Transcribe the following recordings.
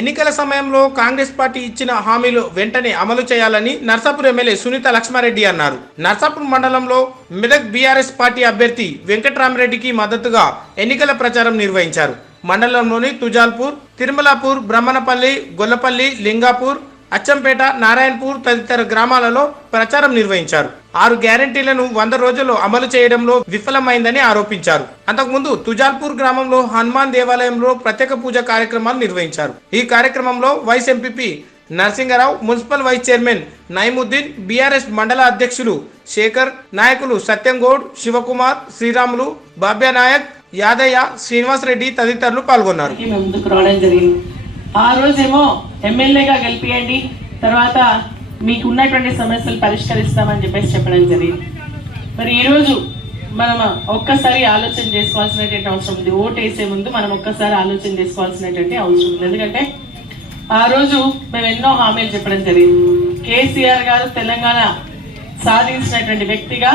ఎన్నికల సమయంలో కాంగ్రెస్ పార్టీ ఇచ్చిన హామీలు వెంటనే అమలు చేయాలని నర్సాపూర్ ఎమ్మెల్యే సునీత లక్ష్మారెడ్డి అన్నారు. నర్సాపూర్ మండలంలో మెదక్ బీఆర్ఎస్ పార్టీ అభ్యర్థి వెంకట్రామరెడ్డికి మద్దతుగా ఎన్నికల ప్రచారం నిర్వహించారు. మండలంలోని తుజాల్పూర్ తిరుమలాపూర్ బ్రహ్మణపల్లి గొల్లపల్లి లింగాపూర్ అచ్చంపేట నారాయణపూర్ తదితర గ్రామాలలో ప్రచారం నిర్వహించారు. ఆరు గ్యారంటీలను వంద రోజుల్లో అమలు చేయడంలో విఫలమైందని ఆరోపించారు. అంతకుముందు తుజాల్పూర్ గ్రామంలో హనుమాన్ దేవాలయంలో ప్రత్యేక పూజ కార్యక్రమాలు నిర్వహించారు. ఈ కార్యక్రమంలో vice MPP Narasingarao municipal vice chairman Naimuddin BRS మండల అధ్యక్షులు శేఖర్ నాయకులు సత్యంగౌడ్ శివకుమార్ శ్రీరాములు బాబ్యా నాయక్ యాదయ్య శ్రీనివాసరెడ్డి తదితరులు పాల్గొన్నారు. ఆ రోజేమో ఎమ్మెల్యేగా గెలిపియండి తర్వాత మీకు ఉన్నటువంటి సమస్యలు పరిష్కరిస్తామని చెప్పేసి చెప్పడం జరిగింది. మరి ఈరోజు మనం ఒక్కసారి ఆలోచన చేసుకోవాల్సినటువంటి అవసరం ఉంది. ఓటు వేసే ముందు మనం ఒక్కసారి ఆలోచన చేసుకోవాల్సినటువంటి అవసరం ఉంది. ఎందుకంటే ఆ రోజు మేము ఎన్నో హామీలు చెప్పడం జరిగింది. కేసీఆర్ గారు తెలంగాణ సాధించినటువంటి వ్యక్తిగా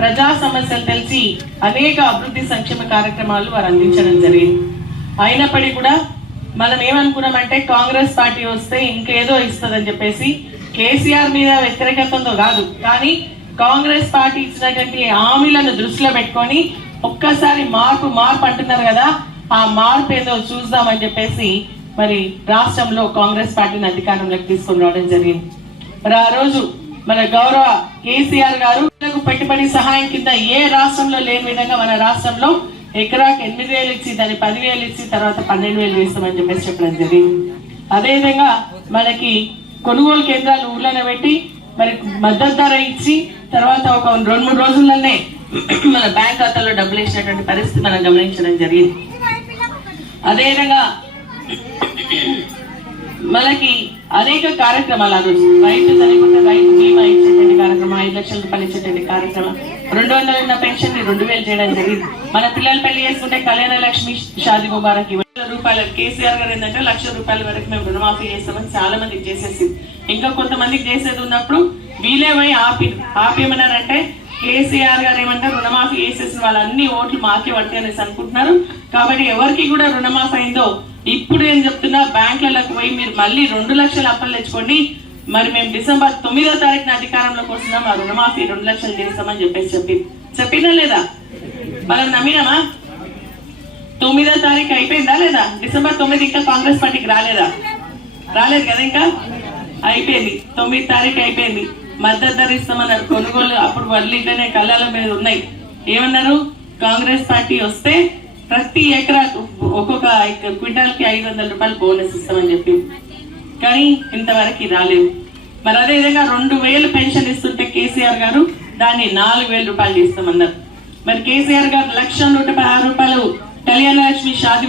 ప్రజా సమస్యలు తెలిసి అనేక అభివృద్ధి సంక్షేమ కార్యక్రమాలు వారు అందించడం జరిగింది. అయినప్పటికీ కూడా మనం ఏమనుకున్నామంటే కాంగ్రెస్ పార్టీ వస్తే ఇంకేదో ఇస్తుందని చెప్పేసి కేసీఆర్ మీద వ్యతిరేకతతో కాదు. కానీ కాంగ్రెస్ పార్టీ ఇచ్చినటువంటి హామీలను దృష్టిలో పెట్టుకొని ఒక్కసారి మార్పు మార్పు అంటున్నారు కదా ఆ మార్పు ఏదో చూద్దామని చెప్పేసి మరి రాష్ట్రంలో కాంగ్రెస్ పార్టీని అధికారంలోకి తీసుకొని రావడం జరిగింది. మరి ఆ రోజు మన గౌరవ కేసీఆర్ గారు పెట్టుబడి సహాయం కింద ఏ రాష్ట్రంలో లేని విధంగా మన రాష్ట్రంలో ఎకరాకి ఎనిమిది వేలు ఇచ్చి దాన్ని పదివేలు ఇచ్చి తర్వాత పన్నెండు వేలు వేస్తామని చెప్పేసి చెప్పడం జరిగింది. అదేవిధంగా మనకి కొనుగోలు కేంద్రాలు ఊళ్ళోనే పెట్టి మరి మద్దతు ధర ఇచ్చి తర్వాత ఒక రెండు మూడు రోజుల్లోనే మన బ్యాంక్ ఖాతాలో డబ్బులు ఇచ్చినటువంటి పరిస్థితి మనం గమనించడం జరిగింది. అదేవిధంగా మనకి అనేక కార్యక్రమాలు ఆ రోజు రైతు చనిపోతే రైతు బీమా ఇచ్చేటువంటి కార్యక్రమం ఐదు లక్షల రూపాయలు ఇచ్చేటువంటి కార్యక్రమం. రెండు వందల ఉన్న పెన్షన్ని రెండు వేలు చేయడం జరిగింది. మన పిల్లలు పెళ్ళి చేసుకుంటే కళ్యాణ లక్ష్మి షాది ముబారక్ రూపాయలు కేసీఆర్ గారు ఏంటంటే లక్ష రూపాయల వరకు మేము రుణమాఫీ చేస్తామని చాలా మందికి చేసేసింది ఇంకా కొంతమందికి చేసేది ఉన్నప్పుడు వీలేమై ఆపి ఆపేమన్నారంటే కేసీఆర్ గారు ఏమంటారు రుణమాఫీ చేసేసిన వాళ్ళన్ని ఓట్లు మాకే పడతాయి అనేసి అనుకుంటున్నారు. కాబట్టి ఎవరికి కూడా రుణమాఫీ అయిందో ఇప్పుడు ఏం చెప్తున్నా బ్యాంకులకు పోయి మీరు మళ్ళీ రెండు లక్షల అప్పులు తెచ్చుకోండి. మరి మేము డిసెంబర్ తొమ్మిదో తారీఖున అధికారంలోకి వస్తున్నాం ఆ రుణమాఫీ రెండు లక్షలు చేస్తామని చెప్పేసి చెప్పి చెప్పినా లేదా? మనం నమ్మినామా? తొమ్మిదో తారీఖు అయిపోయిందా లేదా? డిసెంబర్ తొమ్మిది ఇంకా కాంగ్రెస్ పార్టీకి రాలేదా? రాలేదు కదా ఇంకా? అయిపోయింది. తొమ్మిది తారీఖు అయిపోయింది. మద్దతు ధర ఇస్తామన్నారు. కొనుగోలు అప్పుడు మళ్ళీ ఇట్లనే కళ్ళల మీద ఉన్నాయి. ఏమన్నారు? కాంగ్రెస్ పార్టీ వస్తే ప్రతి ఎకరా ఒక్కొక్క క్వింటాల్కి ఐదు వందల రూపాయలు బోనస్ ఇస్తామని చెప్పి కానీ ఇంతవరకు రాలేదు. మరి అదే విధంగా రెండు వేలు పెన్షన్ ఇస్తుంటే కేసీఆర్ గారు దాన్ని నాలుగు వేల రూపాయలు చేస్తామన్నారు మరి కేసీఆర్ గారు లక్ష నూట పదహారు రూపాయలు కళ్యాణ లక్ష్మి షాది